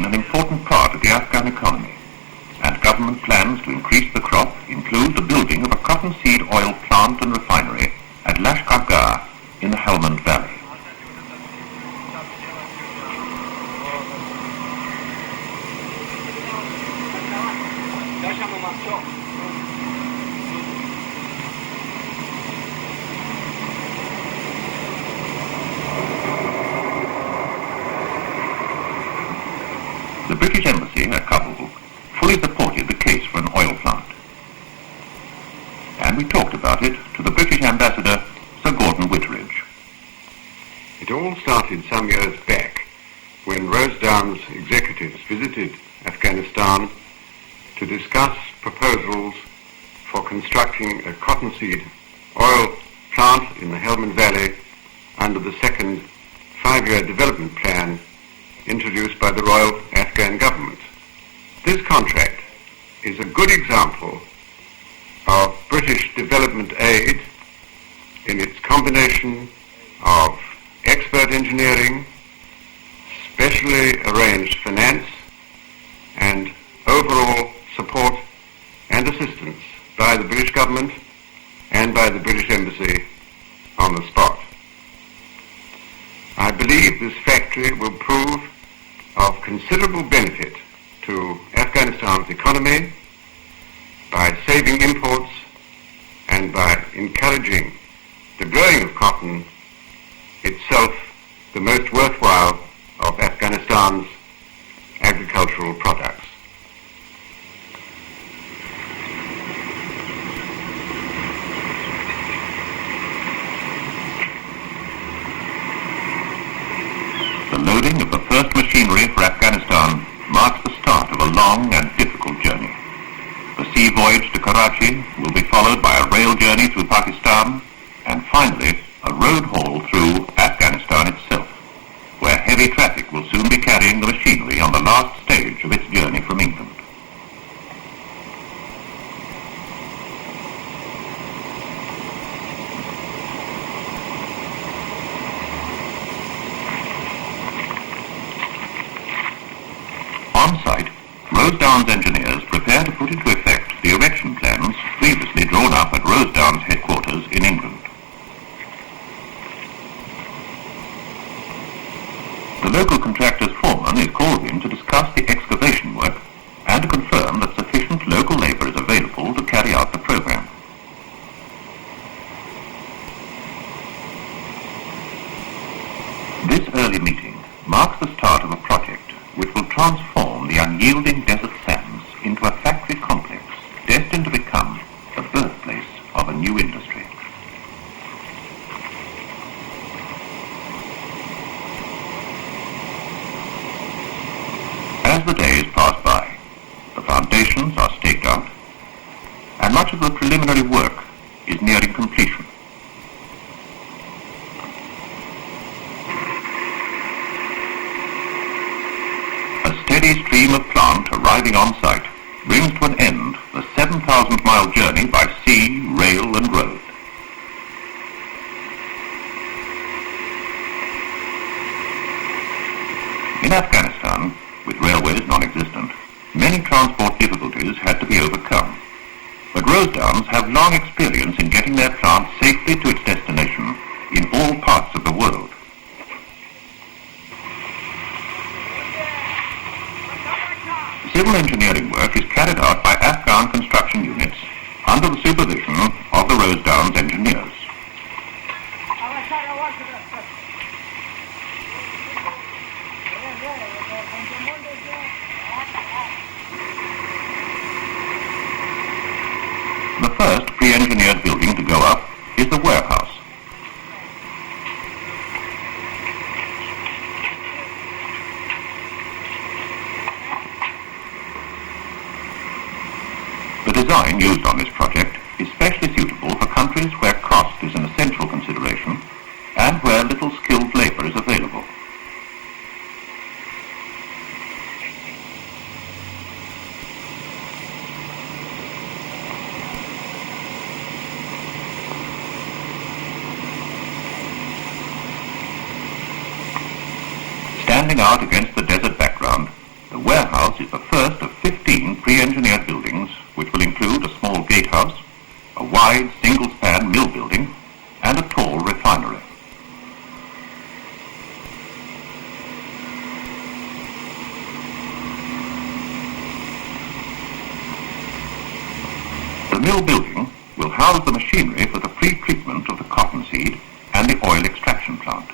been an important part of the Afghan economy, and government plans to increase the crop include the building of a cottonseed oil plant and refinery at Lashkargah in the Helmand Valley. The British Embassy at Kabul fully supported the case for an oil plant. And we talked about it to the British Ambassador, Sir Gordon Whitteridge. It all started some years back when Rosedowns executives visited Afghanistan to discuss proposals for constructing a cottonseed oil plant in the Helmand Valley under the second five-year development plan introduced by the Royal Afghan government. This contract is a good example of British development aid in its combination of expert engineering, specially arranged finance, and overall support and assistance by the British government and by the British Embassy on the spot. I believe this factory will prove of considerable benefit to Afghanistan's economy by saving imports and by encouraging the growing of cotton, itself the most worthwhile of Afghanistan's agricultural products. The loading of the first machinery for Afghanistan marks the start of a long and difficult journey. The sea voyage to Karachi will be followed by a rail journey through Pakistan and finally a road haul through Afghanistan itself, where heavy traffic will soon be carrying the machinery on the last stage of its journey from England. On site, Rosedowns engineers prepare to put into effect the erection plans previously drawn up at Rosedowns headquarters in England. The local contractor's foreman is called in to discuss the excavation work and to confirm that sufficient local labour is available to carry out the programme. This early meeting marks the start of a project which will transform the unyielding desert sands into a factory complex destined to become the birthplace of a new industry. As the days pass by, the foundations are staked out, and much of the preliminary work is nearing completion. A steady stream of plant arriving on site brings to an end the 7,000-mile journey by sea, rail and road. In Afghanistan, with railways non-existent, many transport difficulties had to be overcome. But Rosedowns have long experience in getting their plant safely to its destination in all parts of the world. Civil engineering work is carried out by Afghan construction units under the supervision of the Rosedowns engineers. The first pre-engineered building to go up is the warehouse. The design used on this project is specially suitable for countries where cost is an essential consideration and where little skilled labour is available. Standing out against the desert background, the pre-engineered buildings which will include a small gatehouse, a wide single-span mill building, and a tall refinery. The mill building will house the machinery for the pre-treatment of the cottonseed and the oil extraction plant.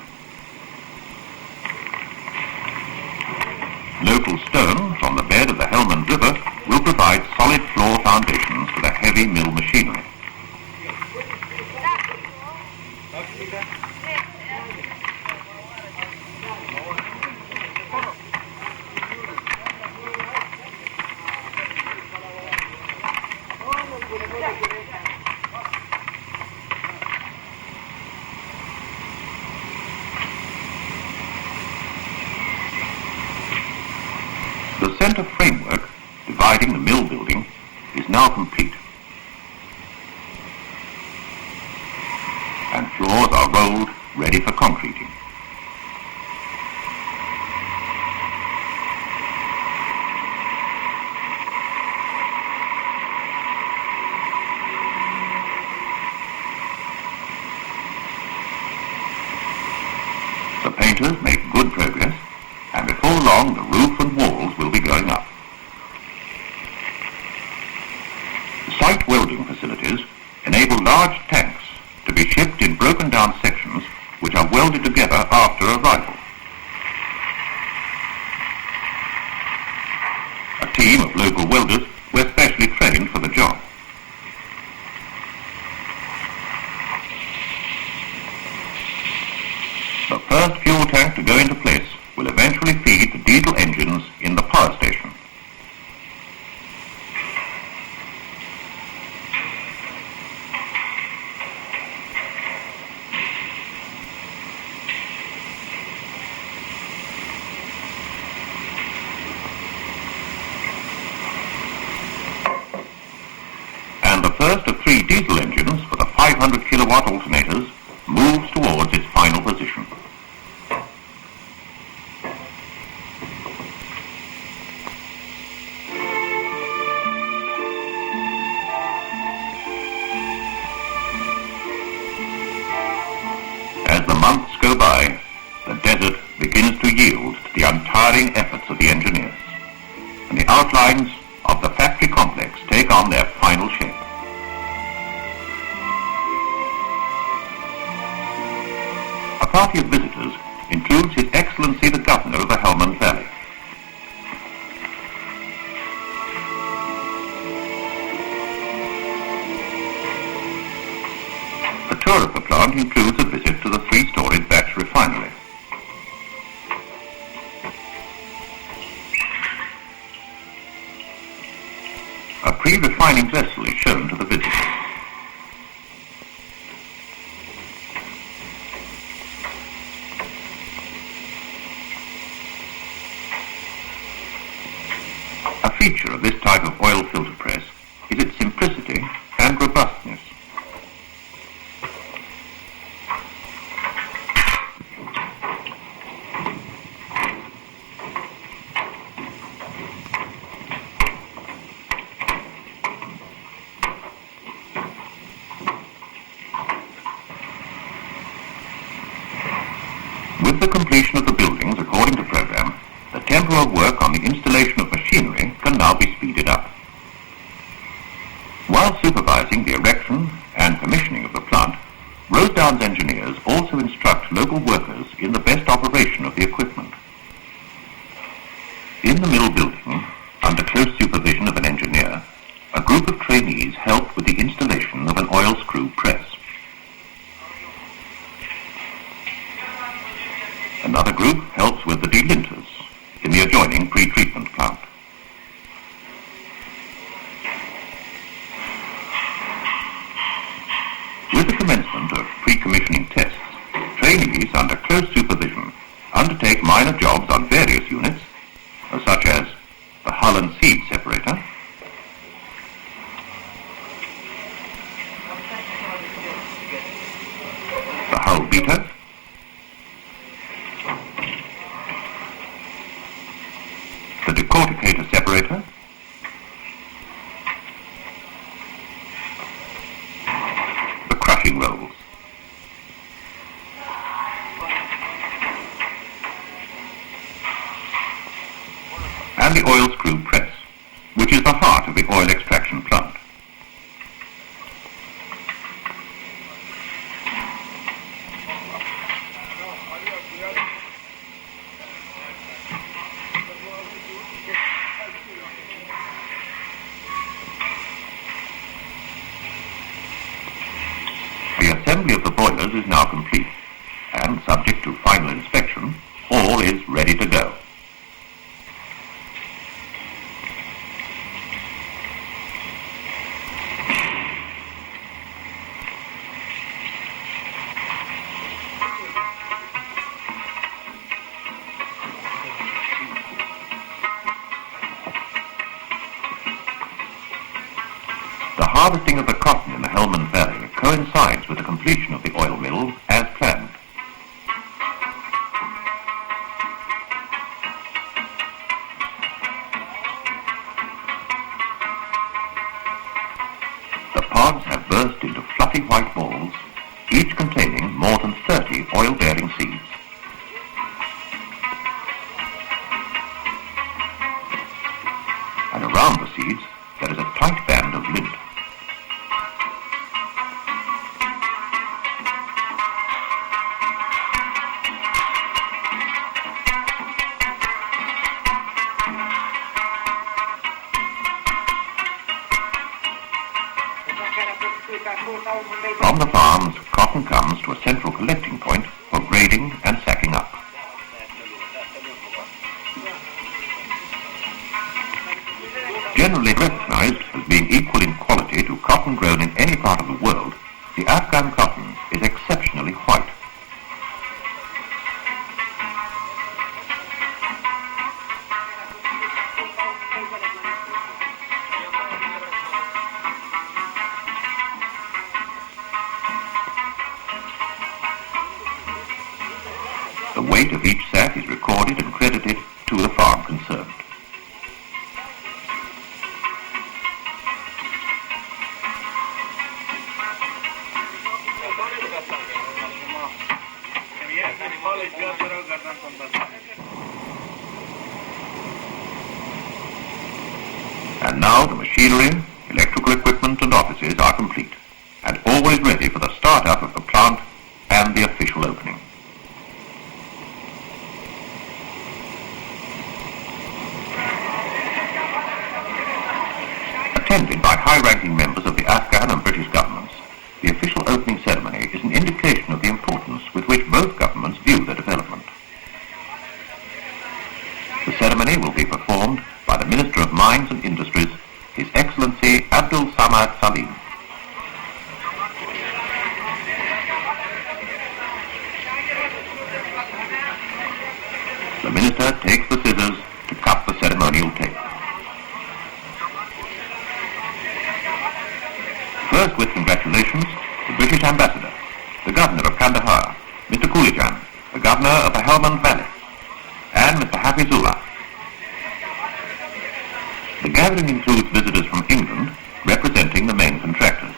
Local stone from the bed of the Helmand River will provide solid floor foundations for the heavy mill machinery. The centre framework dividing the mill building is now complete, and floors are rolled ready for concreting. The painters make good progress, and before long the roof and walls will be going up. The site welding facilities enable large tanks to be shipped in broken down sections which are welded together after arrival. A team of local welders were specially trained for the job. The first fuel tank to go into place will eventually feed the diesel engines in the power station. And the first of 3 diesel engines for the 500 kilowatt alternators moves towards its final position. As the months go by, the desert begins to yield to the untiring efforts of the engineers, and the outlines of the factory complex take on their final shape. A party of visitors includes His Excellency the Governor of the Helmand Valley. The tour of the plant includes a visit to the 3-storied batch refinery. A pre-refining vessel is shown to the visitors. A feature of this type of oil filter press is its simplicity and robustness. With the completion of the buildings according to program, the tempo of work on the installation of machinery can now be speeded up. While supervising the erection and commissioning of the plant, Rosedowns engineers also instruct local workers in the best operation of the equipment. In the mill building, under close supervision of an engineer, a group of trainees help with the installation of an oil screw press. Another group helps with the delinters in the adjoining pre-treatment plant. With the commencement of pre-commissioning tests, trainees under close supervision undertake minor jobs on various units, such as the hull and seed separator, the hull beater, the decorticator separator, and the oil screw press, which is the heart of the oil extraction plant. The assembly of the boilers is now complete, and subject to final inspection, all is ready to go. The harvesting of the cotton in the Helmand Valley coincides with the completion of the oil mill as planned. The pods have burst into fluffy white balls, each containing more than 30 oil-bearing seeds. And around the seeds there is a tight band of lint. From the farms, cotton comes to a central collecting point for grading and sacking up. Generally recognized as being equal in quality to cotton grown in any part of the world, the Afghan cotton is exceptionally white. The weight of each sack is recorded and credited to the farm concerned. And now the machinery, electrical equipment and offices are complete, and always ready for the start-up of the plant and the official opening. Attended by high-ranking members of the Afghan and British governments, the official opening ceremony is an indication of the importance with which both governments view the development. The ceremony will be performed by the Minister of Mines and Industries, His Excellency Abdul Samad Salim. The Minister takes the scissors to cut the ceremonial tape. First, with congratulations, the British Ambassador, the Governor of Kandahar, Mr. Kulijan, the Governor of the Helmand Valley, and Mr. Hafizullah. The gathering includes visitors from England representing the main contractors.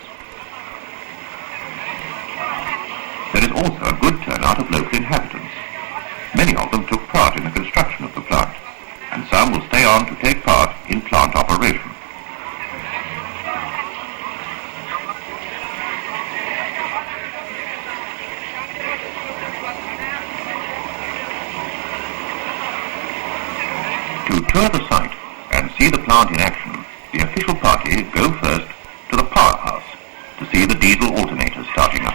There is also a good turnout of local inhabitants. Many of them took part in the construction of the plant, and some will stay on to take part in plant operation. To tour the site and see the plant in action, the official party go first to the powerhouse to see the diesel alternators starting up.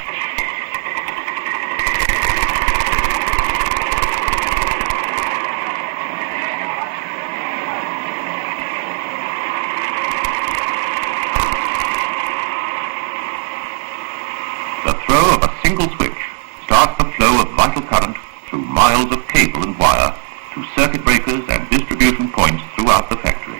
The throw of a single switch starts the flow of vital current through miles of cable and wire to circuit breakers and distribution points throughout the factory.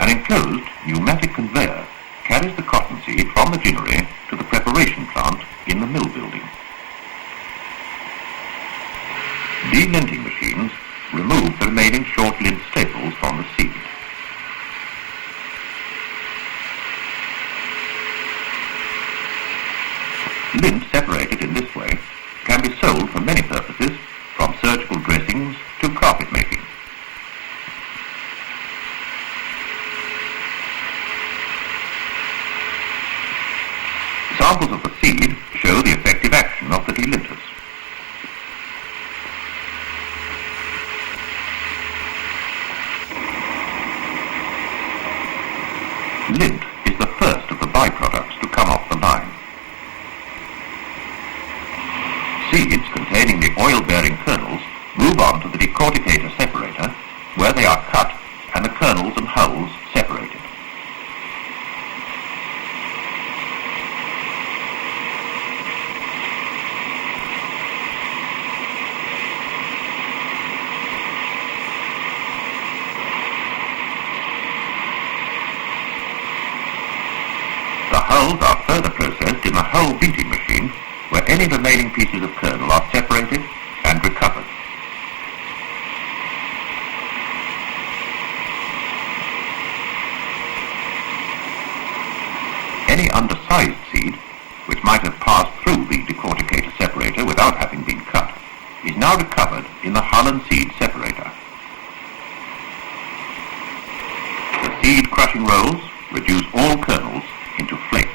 An enclosed pneumatic conveyor carries the cottonseed from the ginnery to the preparation plant in the mill building. Delinting machines remove the remaining short lint staples from the seed. Lint separated seeds containing the oil-bearing kernels move on to the decorticator separator, where they are cut and the kernels and hulls separated. The hulls are further processed in the hull beating machine, where any remaining pieces of kernel are separated and recovered. Any undersized seed, which might have passed through the decorticator separator without having been cut, is now recovered in the hull and seed separator. The seed crushing rolls reduce all kernels into flakes.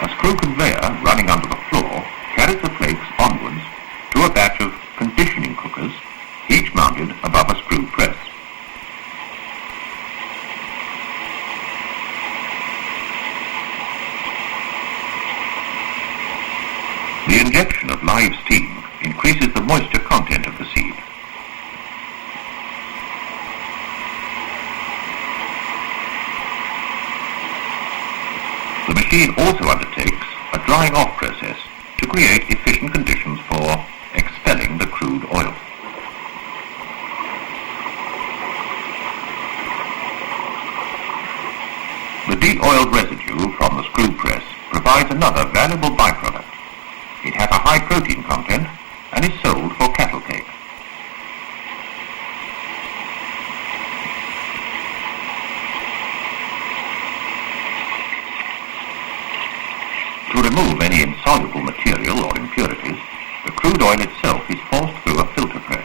A screw conveyor running under the floor carries the flakes onwards to a batch of conditioning cookers, each mounted above a screw press. The injection of live steam increases the moisture content of the seed. The machine also undertakes a drying off process to create efficient conditions for expelling the crude oil. The de-oiled residue from the screw press provides another valuable byproduct. It has a high protein content and is sold for cattle cake. To remove any insoluble material or impurities, the crude oil itself is forced through a filter press.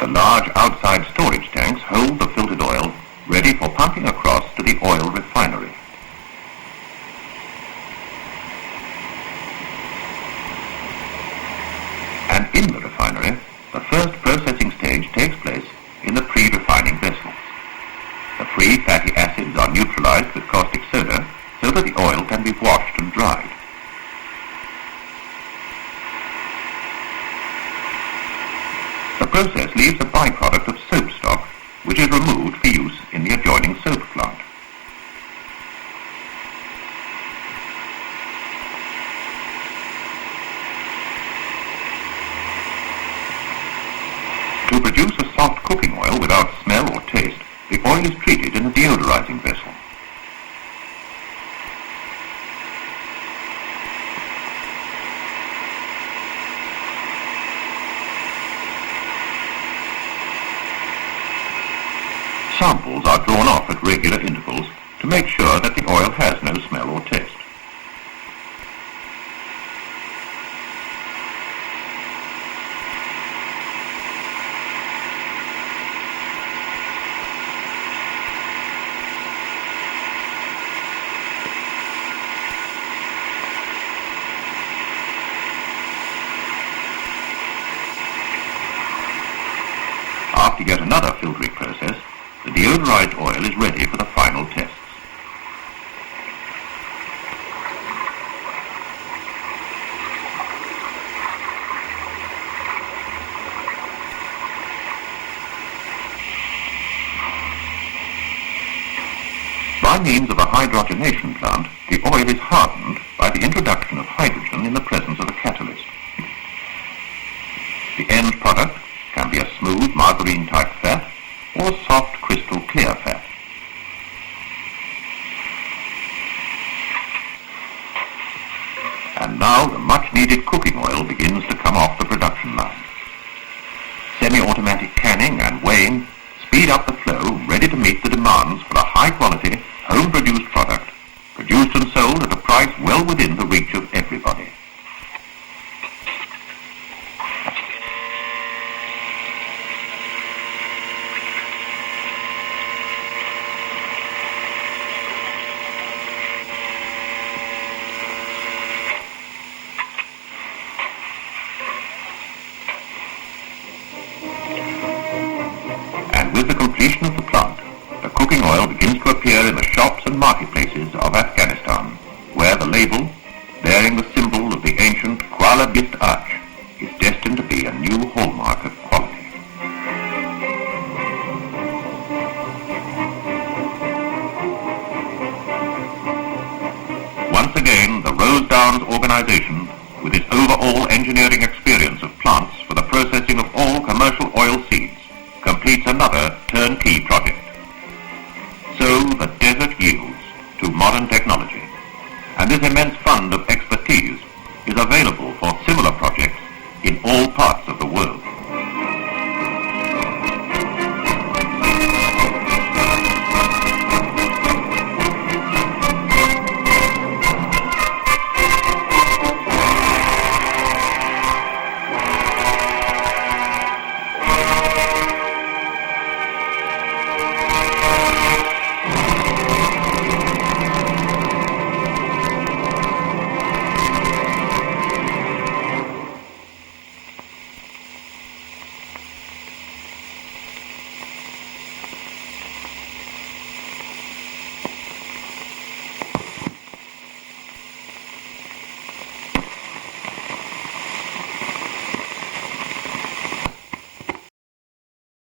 The large outside storage tanks hold the filtered oil ready for pumping across to the oil refinery. And in the refinery, the first processing stage takes place in the pre-refining vessels. The free fatty acids are neutralized with caustic soda so that the oil can be washed and dried. The process leaves a byproduct of soap stock, which is removed for use in the adjoining soap plant. To produce a soft cooking oil without smell or taste, the oil is treated in a deodorizing vessel. Samples are drawn off at regular intervals to make sure that the oil has no smell or taste. After yet another filtering process, the deodorized oil is ready for the final tests. By means of a hydrogenation plant, the oil is hardened by the introduction of hydrogen in the presence of a catalyst. The end product can be a smooth margarine-type fat or soft crystal clear fat. And now the much-needed cooking oil begins to come off the production line. Semi-automatic canning and weighing speed up the flow, ready to meet the demands for a high-quality, home-produced product, produced and sold at a price well within the reach of everybody. completion of the plant, the cooking oil begins to appear in the shops and marketplaces of Afghanistan, where the label, bearing the symbol of the ancient Kuala Bist arch, is destined to be a new hallmark of quality. Once again, the Rosedowns organization, with its overall engineering experience of plants for the processing of all commercial oil seeds, completes another turnkey project. So the desert yields to modern technology, and this immense fund of expertise is available for similar projects in all parts